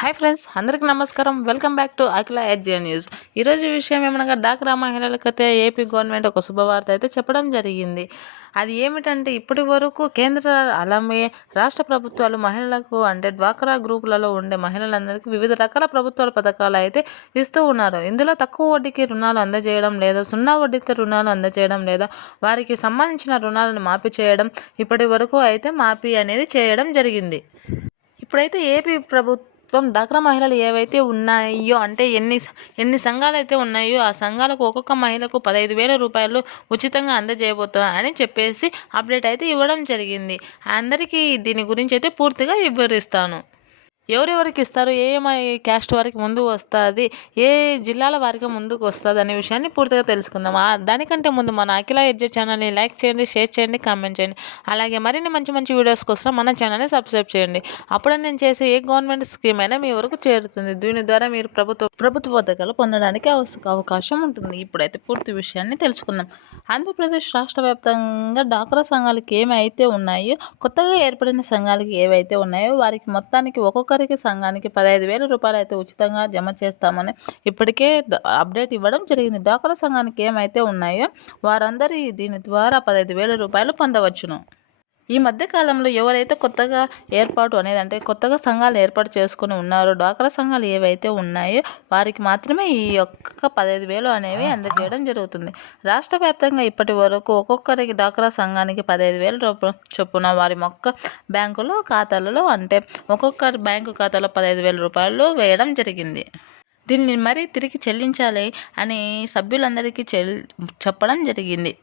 Hi friends, అందరికీ నమస్కారం. Welcome back to Akhila ఎడ్జియా న్యూస్. ఈరోజు విషయం ఏమనగా డాక్రా మహిళలకైతే ఏపీ గవర్నమెంట్ ఒక శుభవార్త అయితే చెప్పడం జరిగింది. అది ఏమిటంటే ఇప్పటి వరకు కేంద్ర అలాగే రాష్ట్ర ప్రభుత్వాలు మహిళలకు అంటే డ్వాక్రా గ్రూపులలో ఉండే మహిళలందరికీ వివిధ రకాల ప్రభుత్వాల పథకాలు అయితే ఇస్తూ ఉన్నారు. ఇందులో తక్కువ వడ్డీకి రుణాలు అందజేయడం లేదా సున్నా వడ్డీతో రుణాలు అందజేయడం లేదా వారికి సంబంధించిన రుణాలను మాఫీ చేయడం ఇప్పటి వరకు అయితే మాఫీ అనేది చేయడం జరిగింది. ఇప్పుడైతే ఏపీ ప్రభుత్వం డ్వాక్రా మహిళలు ఏవైతే ఉన్నాయో అంటే ఎన్ని సంఘాలు అయితే ఉన్నాయో ఆ సంఘాలకు ఒక్కొక్క మహిళకు 15,000 రూపాయలు ఉచితంగా అందజేయబోతా అని చెప్పేసి అప్డేట్ అయితే ఇవ్వడం జరిగింది. అందరికీ దీని గురించి అయితే పూర్తిగా వివరిస్తాను. ఎవరెవరికి ఇస్తారు, ఏ క్యాస్ట్ వారికి ముందు వస్తుంది, ఏ జిల్లాల వారికి ముందుకు వస్తుంది అనే విషయాన్ని పూర్తిగా తెలుసుకుందాం. దానికంటే ముందు మన అఖిల ఎడ్జియా ఛానల్ని లైక్ చేయండి, షేర్ చేయండి, కామెంట్ చేయండి. అలాగే మరిన్ని మంచి మంచి వీడియోస్ కోసం మన ఛానల్ని సబ్స్క్రైబ్ చేయండి. అప్పుడే నేను చేసే ఏ గవర్నమెంట్ స్కీమ్ అయినా మీ వరకు చేరుతుంది. దీని ద్వారా మీరు ప్రభుత్వ పథకాలు పొందడానికి అవకాశం ఉంటుంది. ఇప్పుడైతే పూర్తి విషయాన్ని తెలుసుకుందాం. ఆంధ్రప్రదేశ్ రాష్ట్ర వ్యాప్తంగా డ్వాక్రా సంఘాలకు ఏమైతే ఉన్నాయో, కొత్తగా ఏర్పడిన సంఘాలకి ఏవైతే ఉన్నాయో వారికి మొత్తానికి ఒక్కొక్కరికి సంఘానికి 15,000 రూపాయలు అయితే ఉచితంగా జమ చేస్తామని ఇప్పటికే అప్డేట్ ఇవ్వడం జరిగింది. డ్వాక్రా సంఘానికి ఏమైతే ఉన్నాయో వారందరూ దీని ద్వారా 15,000 రూపాయలు పొందవచ్చును. ఈ మధ్య కాలంలో ఎవరైతే కొత్తగా ఏర్పాటు అనేది అంటే కొత్తగా సంఘాలు ఏర్పాటు చేసుకుని ఉన్నారో డ్వాక్రా సంఘాలు ఏవైతే ఉన్నాయో వారికి మాత్రమే ఈ యొక్క 15,000 అనేవి అందజేయడం జరుగుతుంది. రాష్ట్ర వ్యాప్తంగా ఇప్పటి వరకు ఒక్కొక్కరికి డ్వాక్రా సంఘానికి 15,000 రూపాయలు చొప్పున వారి బ్యాంకులో ఖాతాలలో అంటే ఒక్కొక్కరి బ్యాంకు ఖాతాలో 15,000 రూపాయలు వేయడం జరిగింది. దీన్ని మరీ తిరిగి చెల్లించాలి అని సభ్యులందరికీ చెప్పడం జరిగింది.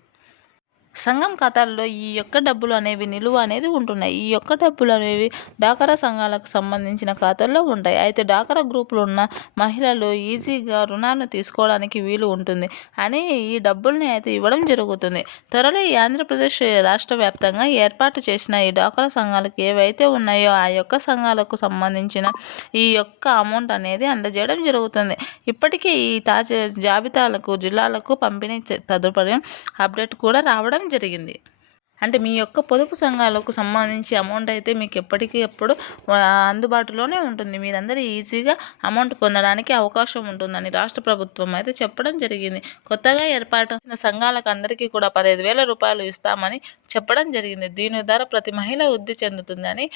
సంఘం ఖాతాల్లో ఈ యొక్క డబ్బులు అనేవి నిలువ అనేది ఉంటున్నాయి. ఈ యొక్క డబ్బులు అనేవి డ్వాక్రా సంఘాలకు సంబంధించిన ఖాతాల్లో ఉంటాయి. అయితే డ్వాక్రా గ్రూపులు ఉన్న మహిళలు ఈజీగా రుణాలను తీసుకోవడానికి వీలు ఉంటుంది అని ఈ డబ్బుల్ని అయితే ఇవ్వడం జరుగుతుంది. త్వరలో ఈ ఆంధ్రప్రదేశ్ రాష్ట్ర వ్యాప్తంగా ఏర్పాటు చేసిన ఈ డ్వాక్రా సంఘాలకు ఏవైతే ఉన్నాయో ఆ యొక్క సంఘాలకు సంబంధించిన ఈ యొక్క అమౌంట్ అనేది అందజేయడం జరుగుతుంది. ఇప్పటికే ఈ తాజా జాబితాలకు జిల్లాలకు పంపిణీ తదుపరి అప్డేట్ కూడా రావడం జరిగింది. అంటే మీ యొక్క పొదుపు సంఘాలకు సంబంధించి అమౌంట్ అయితే మీకు ఎప్పటికప్పుడు అందుబాటులోనే ఉంటుంది. మీరందరూ ఈజీగా అమౌంట్ పొందడానికి అవకాశం ఉంటుందని రాష్ట్ర ప్రభుత్వం అయితే చెప్పడం జరిగింది. కొత్తగా ఏర్పాటైన సంఘాలకు అందరికీ కూడా 15,000 రూపాయలు ఇస్తామని చెప్పడం జరిగింది. దీని ద్వారా ప్రతి మహిళ వృద్ధి చెందుతుందని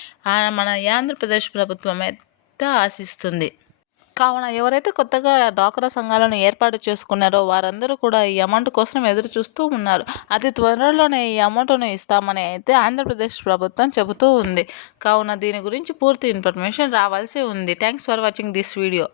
మన ఆంధ్రప్రదేశ్ ప్రభుత్వం అయితే ఆశిస్తుంది. కావున ఎవరైతే కొత్తగా డ్వాక్రా సంఘాలను ఏర్పాటు చేసుకున్నారో వారందరూ కూడా ఈ అమౌంట్ కోసం ఎదురు చూస్తూ ఉన్నారు. అతి త్వరలోనే ఈ అమౌంట్ను ఇస్తామని అయితే ఆంధ్రప్రదేశ్ ప్రభుత్వం చెబుతూ ఉంది. కావున దీని గురించి పూర్తి ఇన్ఫర్మేషన్ రావాల్సి ఉంది. Thanks for watching this video.